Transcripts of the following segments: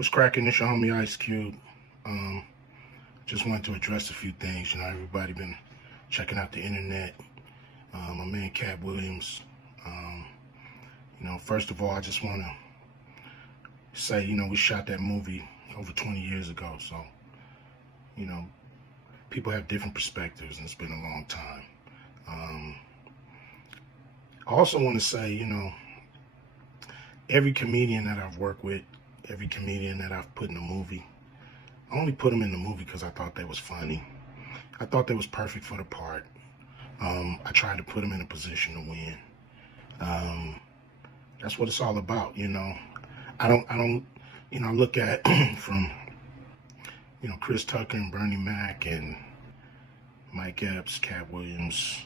What's cracking? It's your homie Ice Cube. Um, just wanted to address a few things. Everybody been checking out the internet. My man Katt Williams. Um, first of all, I just want to say, we shot that movie over 20 years ago. So, you know, people have different perspectives, and it's been a long time. I also want to say, every comedian that I've worked with, every comedian that I've put in a movie, I only put them in the movie because I thought they was funny. I thought they was perfect for the part. I tried to put them in a position to win. That's what it's all about, I don't, look at from, Chris Tucker and Bernie Mac and Mike Epps, Katt Williams,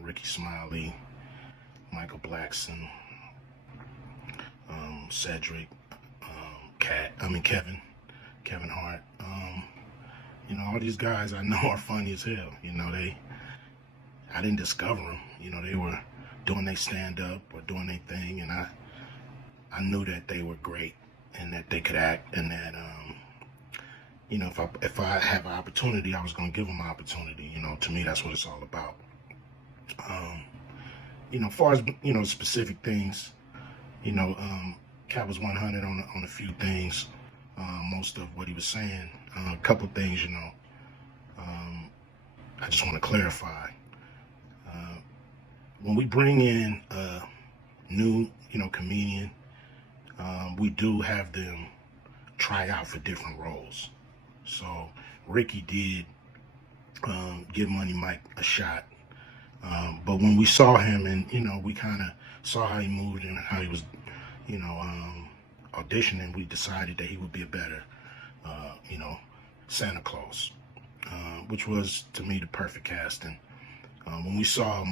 Ricky Smiley, Michael Blackson, Cedric, Kevin Hart. All these guys I know are funny as hell. I didn't discover them. They were doing their stand-up or doing their thing, and I knew that they were great and that they could act, and that if I have an opportunity, I was going to give them an opportunity. To me, that's what it's all about. As far as specific things, Katt was 100 on a few things. Most of what he was saying, a couple things, I just want to clarify. When we bring in a new, comedian, we do have them try out for different roles. So Ricky did give Money Mike a shot. But when we saw him and, we kind of saw how he moved and how he was, auditioning, we decided that he would be a better, Santa Claus, which was, to me, the perfect casting. When we saw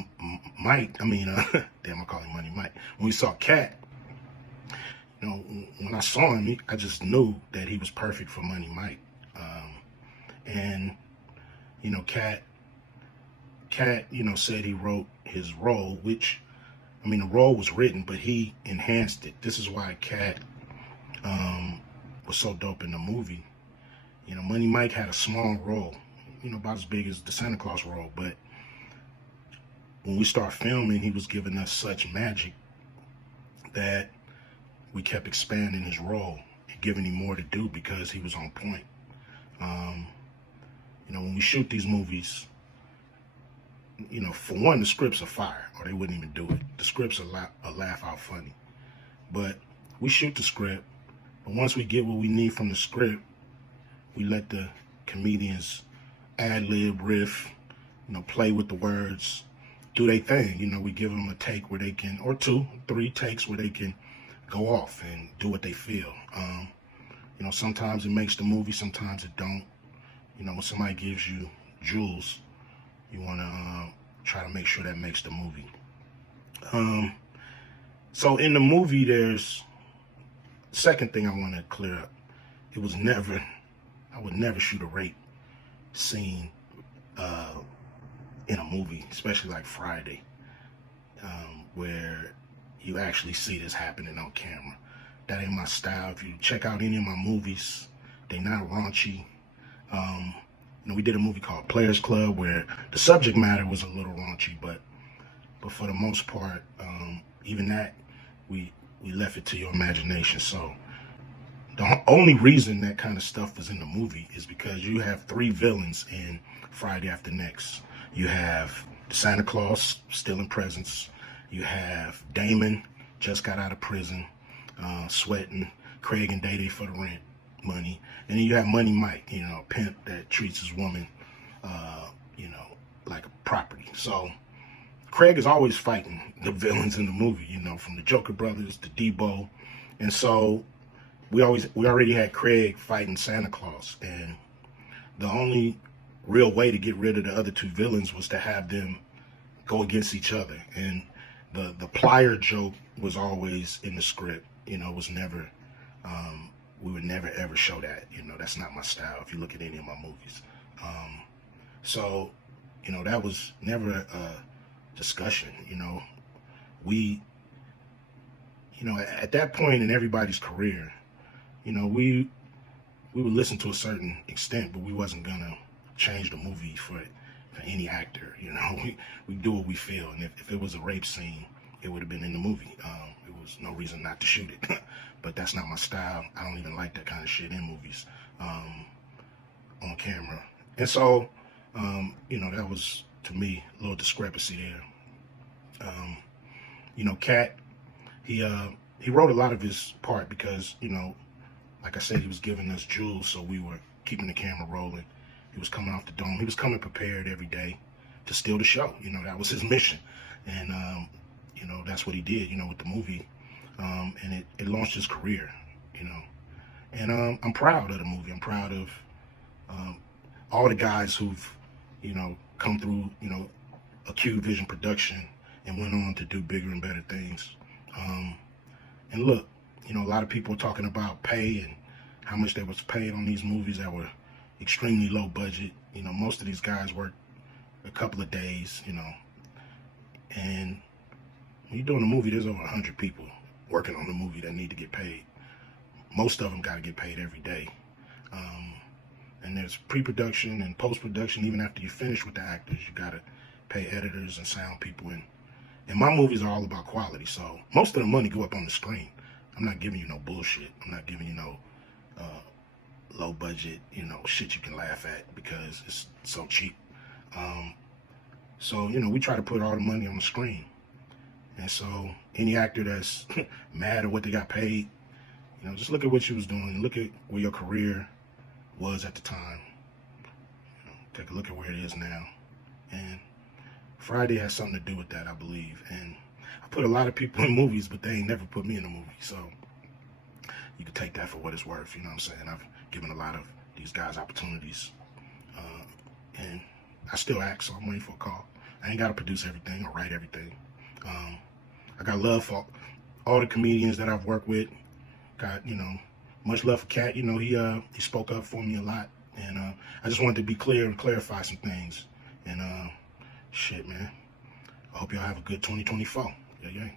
Mike, damn, I call him Money Mike. When we saw Katt, when I saw him, I just knew that he was perfect for Money Mike. And, Katt, said he wrote his role, which, the role was written, but he enhanced it. This is why Katt was so dope in the movie. Money Mike had a small role, about as big as the Santa Claus role, but when we start filming, he was giving us such magic that we kept expanding his role and giving him more to do because he was on point. When we shoot these movies, for one, the scripts are fire, or they wouldn't even do it. The scripts are laugh out funny. But we shoot the script, but once we get what we need from the script, we let the comedians ad-lib, riff, play with the words, do their thing. We give them a take where they can, or 2, 3 takes where they can go off and do what they feel. Sometimes it makes the movie, sometimes it don't. When somebody gives you jewels, you want to try to make sure that makes the movie. So in the movie, there's second thing I want to clear up. I would never shoot a rape scene in a movie, especially like Friday, where you actually see this happening on camera. That ain't my style. If you check out any of my movies, they're not raunchy. We did a movie called Players Club where the subject matter was a little raunchy, but for the most part, even that, we left it to your imagination. So the only reason that kind of stuff was in the movie is because you have 3 villains in Friday After Next. You have Santa Claus stealing presents. You have Damon, just got out of prison, sweating Craig and Day for the rent money. And then you have Money Mike, a pimp that treats his woman, like a property. So Craig is always fighting the villains in the movie, from the Joker Brothers to Debo. And so we already had Craig fighting Santa Claus. And the only real way to get rid of the other 2 villains was to have them go against each other. And the plier joke was always in the script. It was never, we would never ever show that. That's not my style if you look at any of my movies. So, that was never a discussion. We, at that point in everybody's career, you know, we would listen to a certain extent, but we wasn't gonna change the movie for any actor. You know, we do what we feel, and if it was a rape scene, it would have been in the movie. There was no reason not to shoot it. But that's not my style. I don't even like that kind of shit in movies, on camera. And so, you know, that was, to me, a little discrepancy there. You know, Katt, he wrote a lot of his part because, you know, like I said, he was giving us jewels, so we were keeping the camera rolling. He was coming off the dome. He was coming prepared every day to steal the show. You know, that was his mission. And, you know, that's what he did, you know, with the movie. And it launched his career, you know. And I'm proud of the movie. I'm proud of all the guys who've, you know, come through, you know, Acute Vision Production and went on to do bigger and better things. And look, you know, a lot of people are talking about pay and how much they was paid on these movies that were extremely low budget. You know, most of these guys work a couple of days, you know. And when you're doing a movie, there's over 100 people working on the movie that need to get paid. Most of them got to get paid every day. And there's pre-production and post-production. Even after you finish with the actors, you got to pay editors and sound people. And my movies are all about quality, so most of the money go up on the screen. I'm not giving you no bullshit. I'm not giving you no low budget, you know, shit you can laugh at because it's so cheap. So, you know, we try to put all the money on the screen. And so any actor that's mad at what they got paid, you know, just look at what you was doing. Look at where your career was at the time. You know, take a look at where it is now. And Friday has something to do with that, I believe. And I put a lot of people in movies, but they ain't never put me in a movie. So you can take that for what it's worth. You know what I'm saying? I've given a lot of these guys opportunities. And I still act, so I'm waiting for a call. I ain't got to produce everything or write everything. I got love for all the comedians that I've worked with. Got, you know, much love for Katt. You know, he spoke up for me a lot. And I just wanted to be clear and clarify some things. And shit, man. I hope y'all have a good 2024. Yeah, yeah.